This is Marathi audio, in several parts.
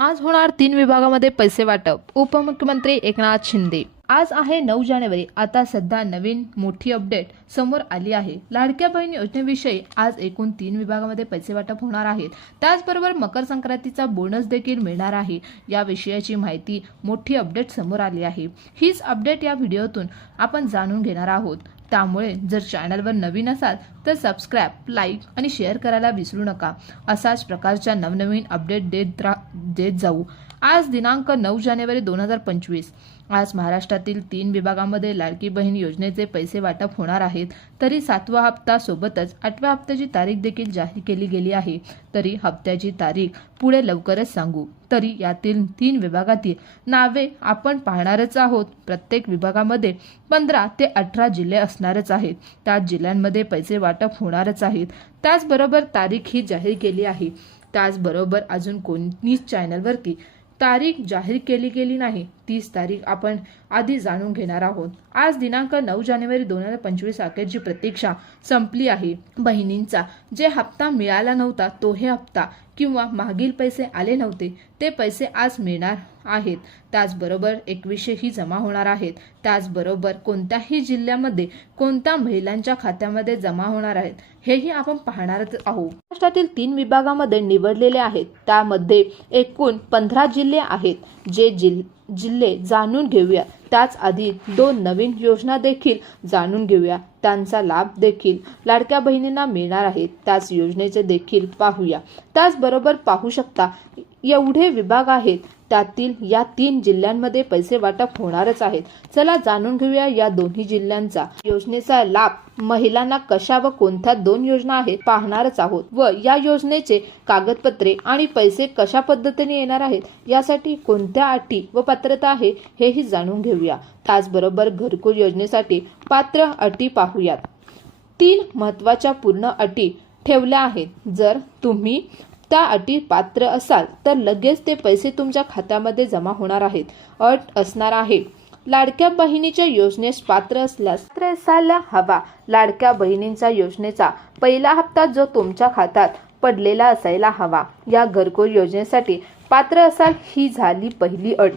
आज होणार तीन विभागामध्ये पैसे वाटप. उपमुख्यमंत्री एकनाथ शिंदे. आज आहे नऊ जानेवारी. आता सध्या नवीन मोठी अपडेट समोर आली आहे. लाडक्या बहीण योजनेविषयी आज एकूण तीन विभागामध्ये पैसे वाटप होणार आहेत. त्याचबरोबर मकर संक्रांतीचा बोनस देखील मिळणार आहे. या विषयाची माहिती मोठी अपडेट समोर आली आहे. हीच अपडेट या व्हिडिओतून आपण जाणून घेणार आहोत. त्यामुळे जर चॅनलवर नवीन असाल तर सबस्क्राईब लाईक आणि शेअर करायला विसरू नका. असाच प्रकारच्या नवनवीन अपडेट देत रा देत जाऊ. आज दिनांक नऊ जानेवारी दोन हजार पंचवीस. आज महाराष्ट्रातील तीन विभागामध्ये लाडकी बहीण योजनेचे पैसे वाटप होणार आहेत तरी सातवा हप्ता सोबतच आठव्या हप्त्याची तारीख देखील जाहीर केली गेली आहे. तरी हप्त्याची तारीख पुढे लवकरच सांगू. तरी यातील तीन विभागातील नावे आपण पाहणारच आहोत. प्रत्येक विभागामध्ये पंधरा ते अठरा जिल्हे असणारच आहेत. त्याच जिल्ह्यांमध्ये पैसे वाटप होणारच आहेत. त्याचबरोबर तारीख ही जाहीर केली आहे. त्याचबरोबर अजून कोणतीच चॅनलवरती तारीख जाहीर केली गेली नाही. तीस तारीख आपण आधी जाणून घेणार आहोत. आज दिनांक नऊ जानेवारी दोन हजार पंचवीस अखेरची प्रतीक्षा संपली आहे. बहिणींचा जे हप्ता मिळाला नव्हता तो हे हप्ता किंवा मागील पैसे आले नव्हते ते पैसे आज मिळणार आहेत. त्याचबरोबर एकवीसशेही जमा होणार आहेत. त्याचबरोबर कोणत्याही जिल्ह्यामध्ये कोणत्या महिलांच्या खात्यामध्ये जमा होणार आहेत हेही आपण पाहणारच आहोत. महाराष्ट्रातील तीन विभागामध्ये निवडलेले आहेत. त्यामध्ये एकूण पंधरा जिल्हे आहेत जे जिल्हे जिल्हे जाणून घेऊया. त्याच आधी दोन नवीन योजना देखील जाणून घेऊया. त्यांचा लाभ देखील लाडक्या बहिणींना मिळणार आहे. त्याच योजनेचे देखील पाहूया. त्याचबरोबर पाहू शकता एवढे विभाग आहेत त्यातील या तीन जिल्ह्यांमध्ये पैसे वाटप होणारच आहेत. चला जाणून घेऊया या दोन्ही जिल्ह्यांचा. योजनेचा लाभ महिलांना कशा व कोणत्या दोन योजना आहेत पाहणारच आहोत व या योजनेचे कागदपत्रे आणि पैसे कशा पद्धतीने येणार आहेत यासाठी कोणत्या अटी व पात्रता आहे हेही जाणून घेऊया. त्याचबरोबर घरकुल योजनेसाठी पात्र अटी पाहूयात. तीन महत्त्वाच्या पूर्ण अटी ठेवल्या आहेत. जर तुम्ही त्या अटी पात्र असाल तर लगेच ते पैसे तुमच्या खात्यामध्ये जमा होणार आहेत अट असणार आहे. लाडक्या बहिणीच्या योजनेस पात्र असल्यास पात्र असायला हवा. लाडक्या बहिणींचा योजनेचा पहिला हप्ता जो तुमच्या खात्यात पडलेला असायला हवा. या घरकुल योजनेसाठी पात्र असाल ही झाली पहिली अट.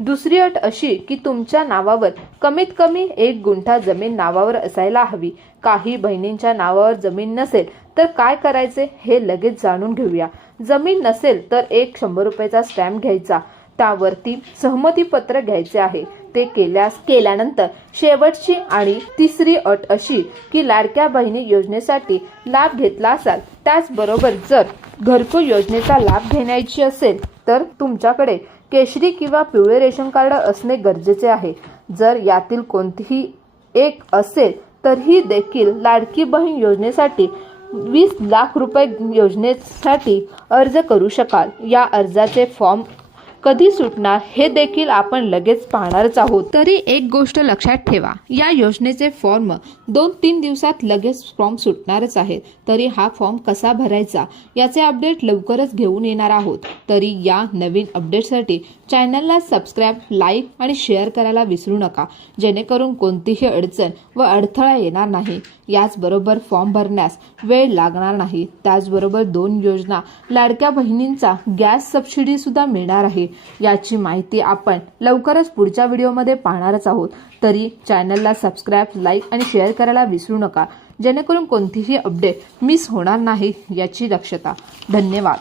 दुसरी अट अशी की तुमच्या नावावर कमीत कमी एक गुंठा जमीन नावावर असायला हवी. काही बहिणींच्या नावावर जमीन नसेल तर काय करायचे हे लगेच जाणून घेऊया. जमीन नसेल तर एक शंभर रुपयाचा स्टॅम्प घ्यायचा. त्यावरती सहमती पत्र घ्यायचे आहे. ते केल्यास केल्यानंतर शेवटची आणि तिसरी अट अशी की लाडक्या बहिणी योजनेसाठी लाभ घेतला असाल त्याचबरोबर जर घरकुल योजनेचा लाभ घेण्याची असेल तर तुमच्याकडे केशरी किंवा पिवळे रेशन कार्ड असणे गरजेचे आहे. जर यातील कोणतीही एक असेल तरीही देखील लाडकी बहीण योजनेसाठी वीस लाख रुपये योजनेसाठी अर्ज करू शकाल. या अर्जाचे फॉर्म कधी सुटणार हे देखील आपण लगेच पाहणारच आहोत. तरी एक गोष्ट लक्षात ठेवा या योजनेचे फॉर्म दोन तीन दिवसात लगेच फॉर्म सुटणारच आहेत. तरी हा फॉर्म कसा भरायचा याचे अपडेट लवकरच घेऊन येणार आहोत. तरी या नवीन अपडेटसाठी चॅनलला सबस्क्राईब लाईक आणि शेअर करायला विसरू नका. जेणेकरून कोणतीही अडचण व अडथळा येणार नाही. याचबरोबर फॉर्म भरण्यास वेळ लागणार नाही. त्याचबरोबर दोन योजना लाडक्या बहिणींचा गॅस सबसिडी सुद्धा मिळणार आहे. याची माहिती आपण लवकरच पुढच्या व्हिडिओमध्ये पाहणारच आहोत. तरी चॅनलला सबस्क्राईब लाईक आणि शेअर करायला विसरू नका. जेणेकरून कोणतीही अपडेट मिस होणार नाही याची दक्षता. धन्यवाद.